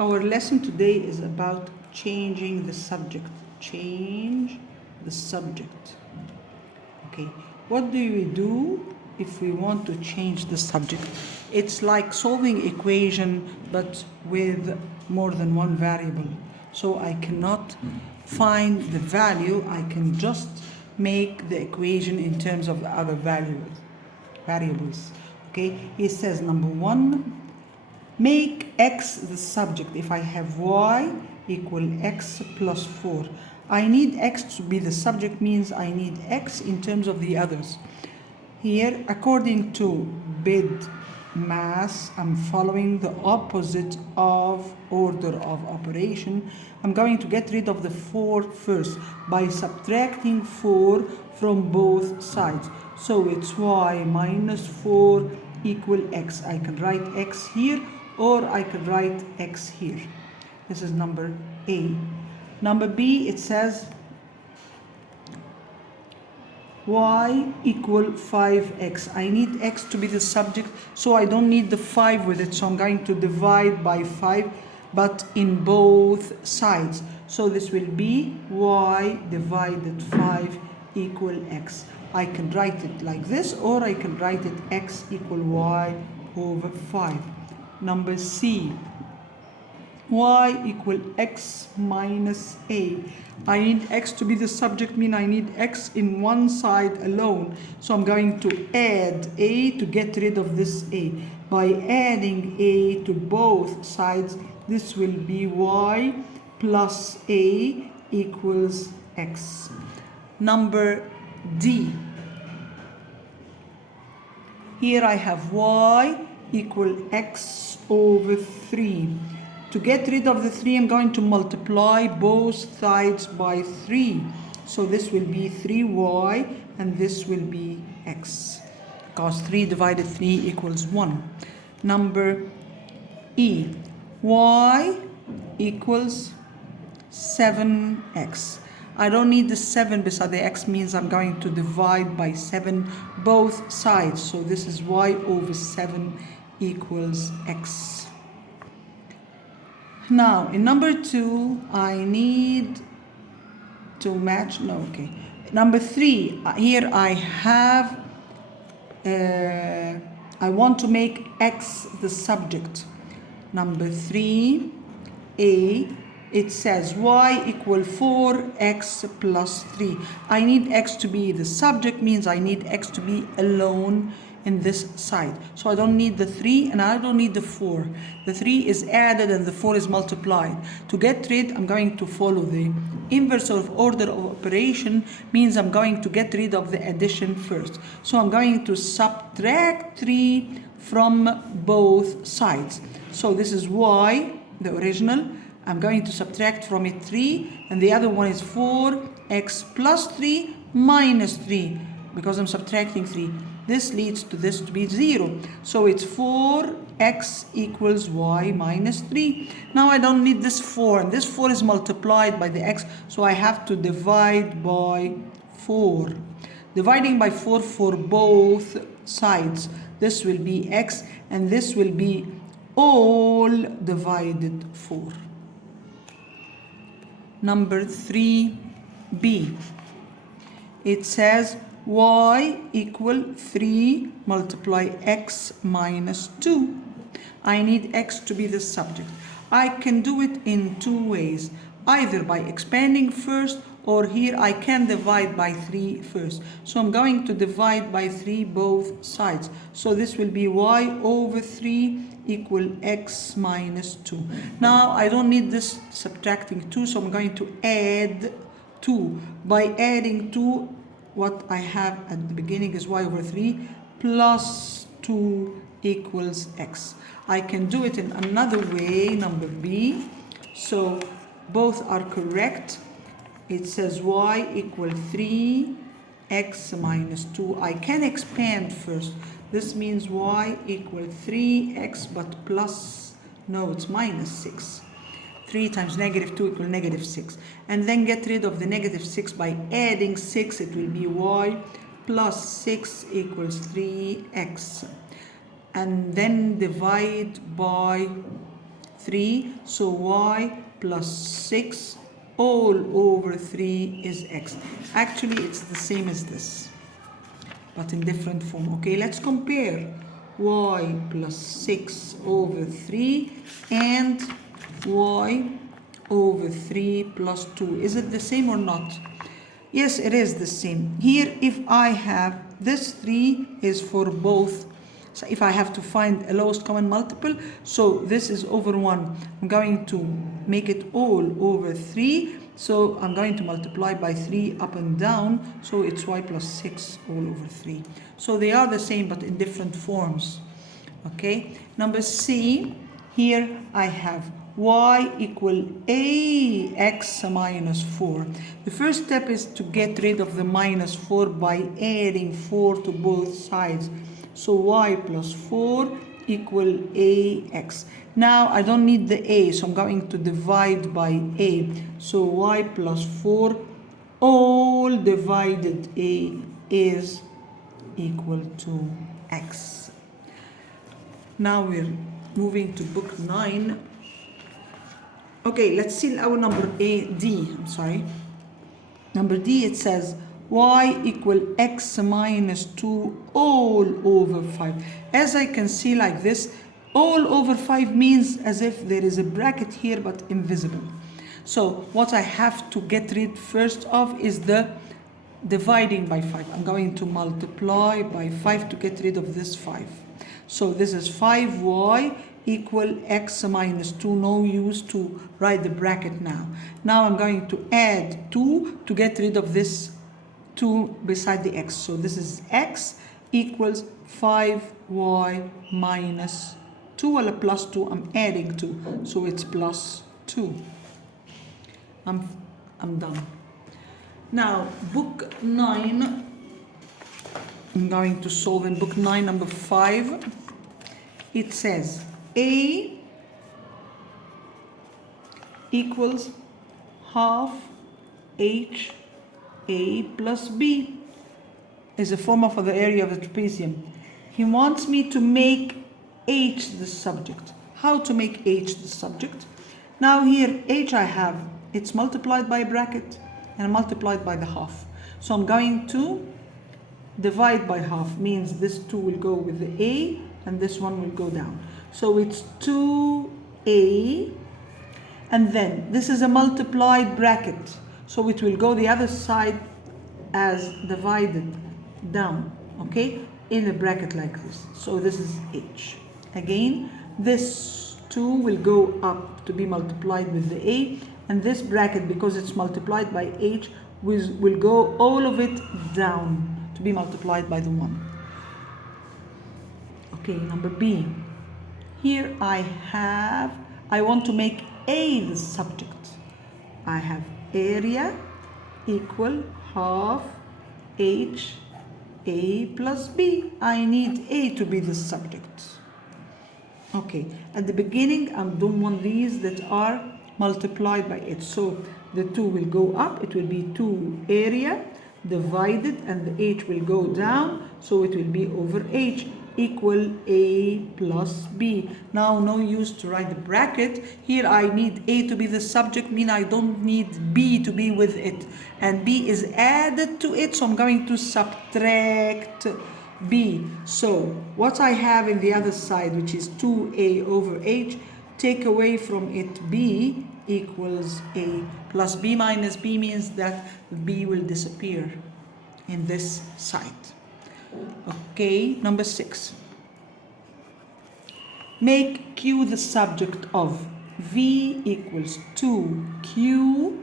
Our lesson today is about changing the subject. Change the subject. Okay, what do we do if we want to change the subject? It's like solving equation but with more than one variable. So I cannot find the value, I can just make the equation in terms of the other variables. Okay, it says number one, make x the subject. If I have y equal x plus 4, I need x to be the subject, means I need x in terms of the others. Here, according to BIDMAS, I'm following the opposite of order of operation. I'm going to get rid of the 4 first by subtracting 4 from both sides. So it's y minus 4 equal x. I can write x here or I can write x here. This is number A. Number B, it says y equal 5x. I need x to be the subject, so I don't need the 5 with it, so I'm going to divide by 5, but in both sides. So this will be y divided 5 equal x. I can write it like this, or I can write it x equal y over 5. Number C, y equal x minus a. I need x to be the subject, mean I need x in one side alone. So I'm going to add a to get rid of this a. By adding a to both sides, this will be y plus a equals x. Number D. Here I have y equal x over 3. To get rid of the 3, I'm going to multiply both sides by 3. So this will be 3y and this will be x. Because 3 divided 3 equals 1. Number E. Y equals 7x. I don't need the 7 beside the x, means I'm going to divide by 7 both sides. So this is y over 7 equals x. Now, in number 2, I need to match, no, okay. Number 3, here I have, I want to make x the subject. Number 3, A, it says y equal 4x plus 3. I need x to be the subject, means I need x to be alone in this side. So I don't need the 3 and I don't need the 4. The 3 is added and the 4 is multiplied. To get rid, I'm going to follow the inverse of order of operation, means I'm going to get rid of the addition first. So I'm going to subtract 3 from both sides. So this is y, the original. I'm going to subtract from it 3, and the other one is 4x plus 3 minus 3, because I'm subtracting 3. This leads to this to be 0. So it's 4x equals y minus 3. Now I don't need this 4, and this 4 is multiplied by the x, so I have to divide by 4. Dividing by 4 for both sides. This will be x, and this will be all divided 4. Number 3b. It says y equal 3 multiply x minus 2. I need x to be the subject. I can do it in 2 ways, either by expanding first, or here I can divide by 3 first. So I'm going to divide by 3 both sides. So this will be y over 3 equal x minus 2. Now I don't need this subtracting 2, so I'm going to add 2. By adding 2, what I have at the beginning is y over 3 plus 2 equals x. I can do it in another way, number B. So both are correct. It says y equal 3x minus 2. I can expand first. This means y equal 3x but plus, no, it's minus 6. 3 times negative 2 equal negative 6. And then get rid of the negative 6 by adding 6. It will be y plus 6 equals 3x. And then divide by 3, so y plus 6 all over 3 is x. Actually, it's the same as this, but in different form. Okay, let's compare y plus 6 over 3 and y over 3 plus 2. Is it the same or not? Yes, it is the same. Here, if I have this 3 is for both. So if I have to find a lowest common multiple, so this is over 1. I'm going to make it all over 3. So I'm going to multiply by 3 up and down. So it's y plus 6 all over 3. So they are the same but in different forms. Okay. Number C, here I have y equal ax minus 4. The first step is to get rid of the minus 4 by adding 4 to both sides. So y plus 4 equal ax. Now I don't need the a, so I'm going to divide by a. So y plus 4 all divided a is equal to x. Now we're moving to book 9. Okay, let's see our number D. Number D, it says y equal x minus 2 all over 5. As I can see like this, all over 5 means as if there is a bracket here but invisible. So what I have to get rid first of is the dividing by 5. I'm going to multiply by 5 to get rid of this 5. So this is 5y equal x minus 2. No use to write the bracket now. Now I'm going to add 2 to get rid of this 2 beside the x. So this is x equals 5y minus 2, well, plus 2. I'm adding 2, so it's plus 2. I'm done. Now, book 9. I'm going to solve in book 9, number 5. It says a equals half h a plus b is a formula for the area of the trapezium. He wants me to make h the subject. How to make h the subject? Now here h I have, it's multiplied by a bracket and multiplied by the half. So I'm going to divide by half, means this 2 will go with the a and this 1 will go down. So it's 2a, and then this is a multiplied bracket, so it will go the other side as divided down, okay, in a bracket like this. So this is h. Again, this 2 will go up to be multiplied with the a, and this bracket, because it's multiplied by h, will go all of it down to be multiplied by the 1. Okay, number B. Here I want to make a the subject. I have area equal half h a plus b. I need a to be the subject. Okay, at the beginning I don't want these that are multiplied by h. So the 2 will go up, it will be 2 area divided, and the h will go down, so it will be over h equal a plus b. Now no use to write the bracket. Here I need a to be the subject, mean I don't need b to be with it, and b is added to it, so I'm going to subtract b. So what I have in the other side, which is 2a over h, take away from it b equals a, plus b minus b means that b will disappear in this side. Okay, number 6. Make q the subject of v equals 2q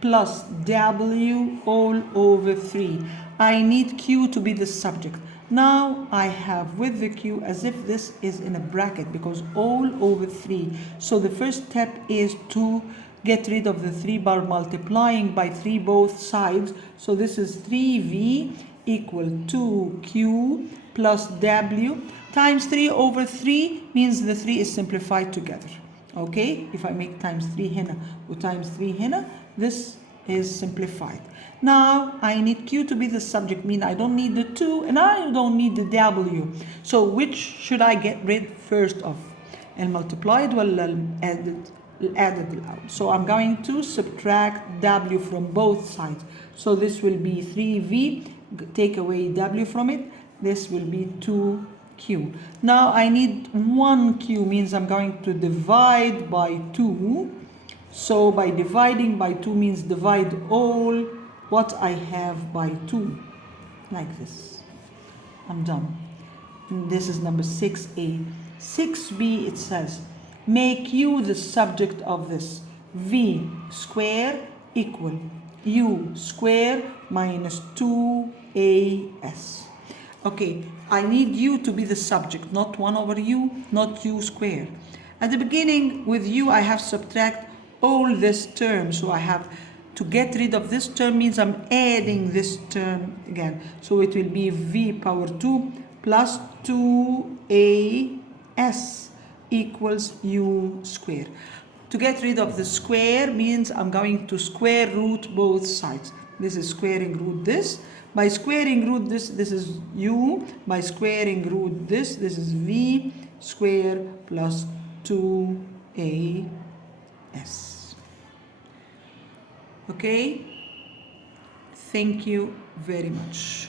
plus w all over 3. I need q to be the subject. Now I have with the q as if this is in a bracket, because all over 3. So the first step is to get rid of the 3 by multiplying by 3 both sides. So this is 3v equal 2q plus w times 3 over 3 means the 3 is simplified together. Okay, if I make times 3 hina or times 3 hina, this is simplified. Now I need q to be the subject, mean I don't need the 2 and I don't need the w. So which should I get rid first of? المultiplied ولا added الأول. So I'm going to subtract W from both sides. So this will be 3V, take away W from it, this will be 2Q. Now I need 1Q, means I'm going to divide by 2. So by dividing by 2 means divide all what I have by 2, like this. I'm done. And this is number 6A. 6B, it says, make U the subject of this. V square equal U square minus 2AS. Okay, I need U to be the subject, not 1 over U, not U square. At the beginning, with U, I have subtract all this term. So I have to get rid of this term means I'm adding this term again. So it will be V power 2 plus 2AS equals U square. To get rid of the square means I'm going to square root both sides. This is squaring root this. By squaring root this, this is U. By squaring root this is V square plus 2AS. Okay? Thank you very much.